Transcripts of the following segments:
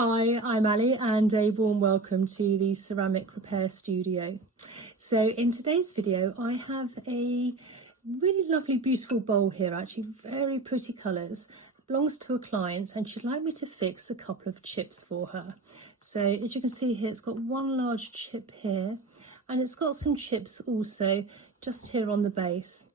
Hi, I'm Ali and a warm welcome to the Ceramic Repair Studio. So in today's video I have a really lovely beautiful bowl here, actually very pretty colours. It belongs to a client and she'd like me to fix a couple of chips for her. So as you can see here, it's got one large chip here and it's got some chips also just here on the base.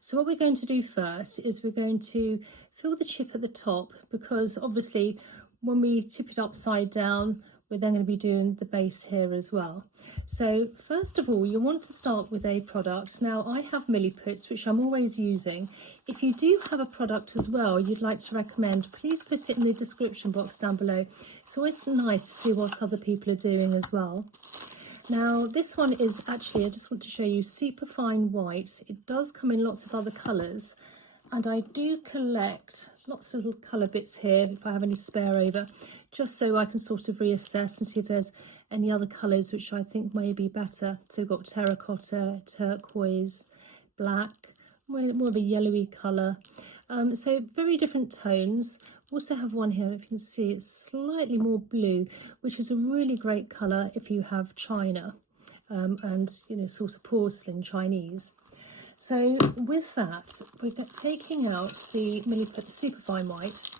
So what we're going to do first is we're going to fill the chip at the top, because obviously when we tip it upside down, we're then going to be doing the base here as well. So first of all, you want to start with a product. Now I have Milliputs, which I'm always using. If you do have a product as well you'd like to recommend, please put it in the description box down below. It's always nice to see what other people are doing as well. Now this one is actually, I just want to show you, super fine white. It does come in lots of other colours. And I do collect lots of little colour bits here if I have any spare over, just so I can sort of reassess and see if there's any other colours which I think may be better. So we've got terracotta, turquoise, black, more of a yellowy colour. So very different tones. Also have one here, if you can see, it's slightly more blue, which is a really great colour if you have china and, you know, sort of porcelain Chinese. So with that, we're taking out the Milliput, the superfine white,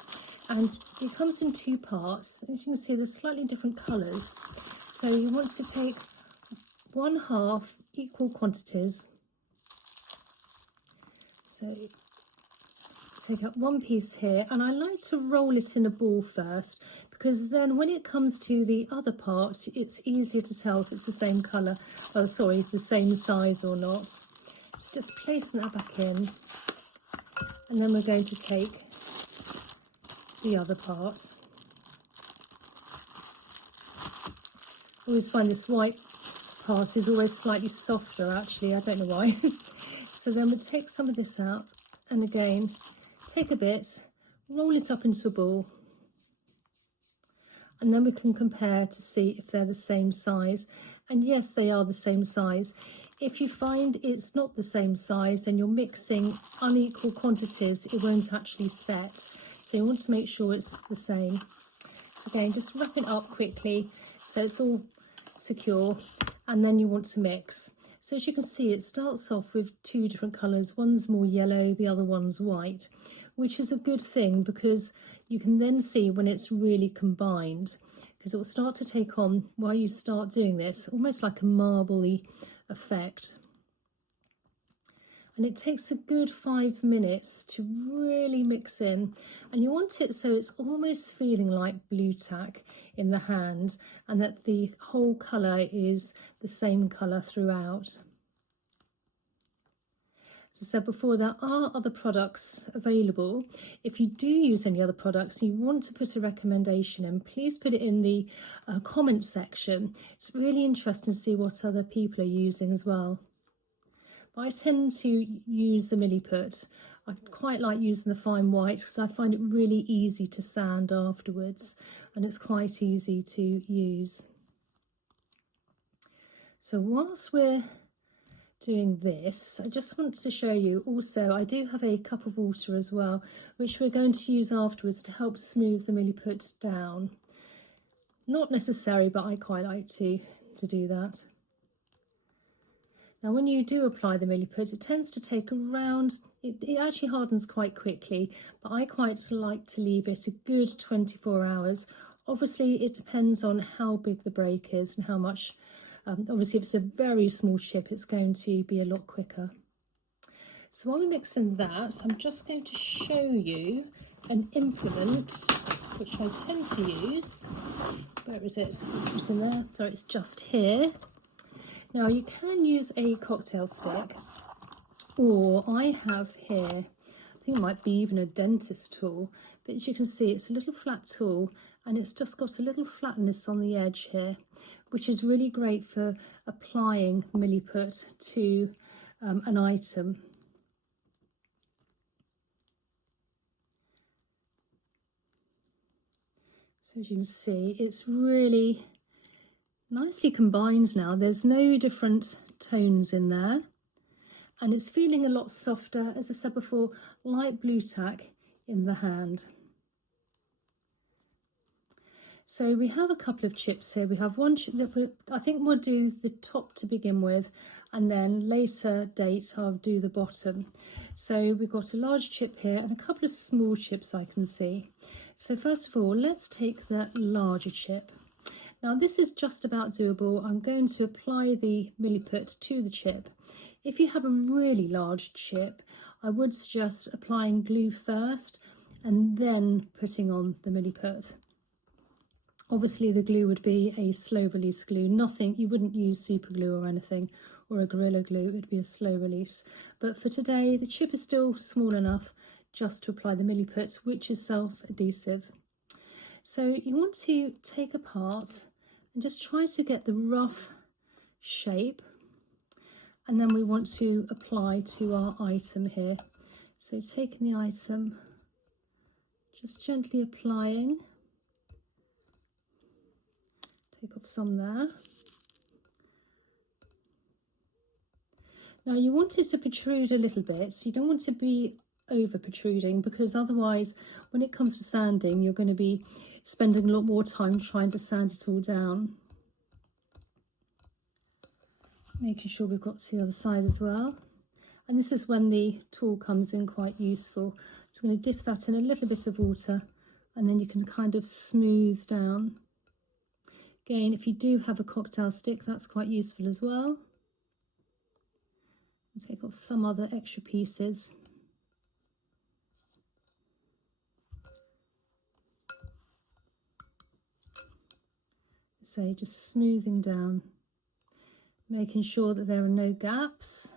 and it comes in two parts. As you can see, there's slightly different colours. So you want to take 1/2 equal quantities. So take out one piece here, and I like to roll it in a ball first, because then when it comes to the other part, it's easier to tell if it's the same colour, the same size or not. So just placing that back in, and then we're going to take the other part. I always find this white part is always slightly softer, actually, I don't know why. So then we'll take some of this out, and again, take a bit, roll it up into a ball, and then we can compare to see if they're the same size. And yes, they are the same size. If you find it's not the same size and you're mixing unequal quantities, it won't actually set. So you want to make sure it's the same. So again, just wrap it up quickly so it's all secure, and then you want to mix. So as you can see, it starts off with two different colours. One's more yellow, the other one's white, which is a good thing because you can then see when it's really combined, because it will start to take on, while you start doing this, almost like a marbly effect. And it takes a good 5 minutes to really mix in, and you want it so it's almost feeling like blue tack in the hand, and that the whole colour is the same colour throughout. As I said before, there are other products available. If you do use any other products and you want to put a recommendation in, please put it in the comment section. It's really interesting to see what other people are using as well. But I tend to use the Milliput. I quite like using the fine white because I find it really easy to sand afterwards, and it's quite easy to use. So whilst we're doing this, I just want to show you also, I do have a cup of water as well, which we're going to use afterwards to help smooth the Milliput down. Not necessary, but I quite like to do that. Now when you do apply the Milliput, it tends to take around, it actually hardens quite quickly, but I quite like to leave it a good 24 hours. Obviously it depends on how big the break is and how much. Obviously, if it's a very small chip, it's going to be a lot quicker. So while we're mixing that, I'm just going to show you an implement which I tend to use. Where is it? So this was in there. Sorry, it's just here. Now, you can use a cocktail stick, or I have here, I think it might be even a dentist tool, but as you can see, it's a little flat tool, and it's just got a little flatness on the edge here, which is really great for applying Milliput to an item. So as you can see, it's really nicely combined now. There's no different tones in there, and it's feeling a lot softer, as I said before, light blue tack in the hand. So we have a couple of chips here. We have one chip that I think we'll do the top to begin with, and then later date I'll do the bottom. So we've got a large chip here and a couple of small chips I can see. So first of all, let's take the larger chip. Now this is just about doable. I'm going to apply the Milliput to the chip. If you have a really large chip, I would suggest applying glue first and then putting on the Milliput. Obviously the glue would be a slow release glue, nothing, you wouldn't use super glue or anything, or a Gorilla Glue, it would be a slow release. But for today, the chip is still small enough just to apply the Milliput, which is self-adhesive. So you want to take apart and just try to get the rough shape, and then we want to apply to our item here. So taking the item, just gently applying. Take off some there. Now you want it to protrude a little bit, so you don't want to be over protruding, because otherwise when it comes to sanding you're going to be spending a lot more time trying to sand it all down. Making sure we've got to the other side as well. And this is when the tool comes in quite useful. I'm just going to dip that in a little bit of water, and then you can kind of smooth down. Again, if you do have a cocktail stick, that's quite useful as well. I'll take off some other extra pieces. So just smoothing down, making sure that there are no gaps.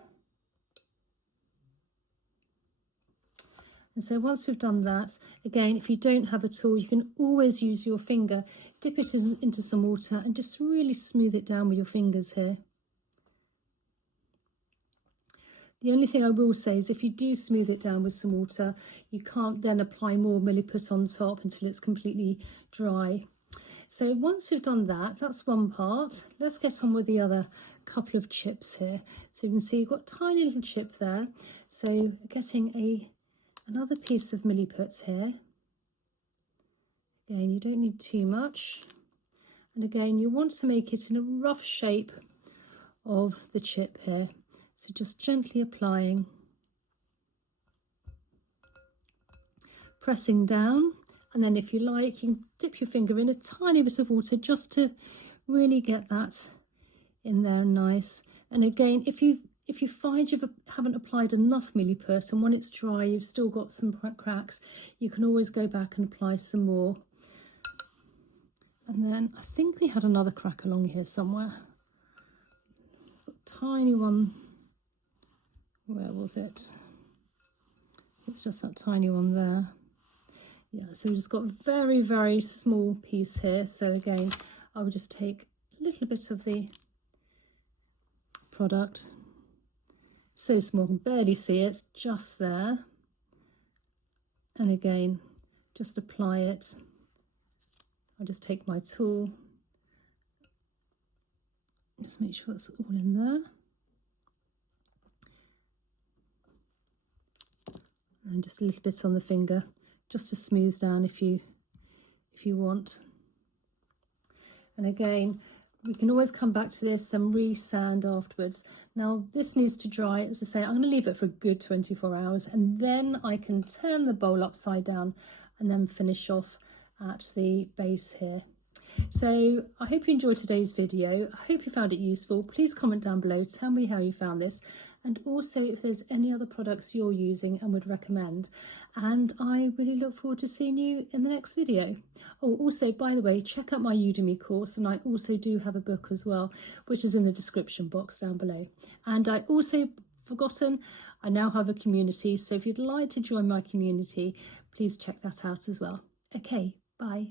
And so once we've done that, again, if you don't have a tool, you can always use your finger, dip it into some water and just really smooth it down with your fingers here. The only thing I will say is if you do smooth it down with some water, you can't then apply more Milliput on top until it's completely dry. So once we've done that, that's one part. Let's get on with the other couple of chips here. So you can see you've got a tiny little chip there. So getting another piece of Milliput here. Again, you don't need too much. And again, you want to make it in a rough shape of the chip here. So just gently applying, pressing down, and then if you like, you can dip your finger in a tiny bit of water just to really get that in there nice. And again, if you find you haven't applied enough Milliput and when it's dry you've still got some cracks, you can always go back and apply some more. And then I think we had another crack along here somewhere. Got a tiny one. Where was it? It's just that tiny one there. Yeah, so we've just got a very, very small piece here. So again, I would just take a little bit of the product. So small, I can barely see it, just there. And again, just apply it. I'll just take my tool. Just make sure it's all in there. And just a little bit on the finger, just to smooth down if you want. And again, we can always come back to this and re-sand afterwards. Now this needs to dry, as I say, I'm going to leave it for a good 24 hours and then I can turn the bowl upside down and then finish off at the base here. So I hope you enjoyed today's video. I hope you found it useful. Please comment down below, tell me how you found this, and also if there's any other products you're using and would recommend. And I really look forward to seeing you in the next video. Oh, also, by the way, check out my Udemy course, and I also do have a book as well, which is in the description box down below. And I also forgotten, I now have a community, so if you'd like to join my community, please check that out as well. Okay, bye.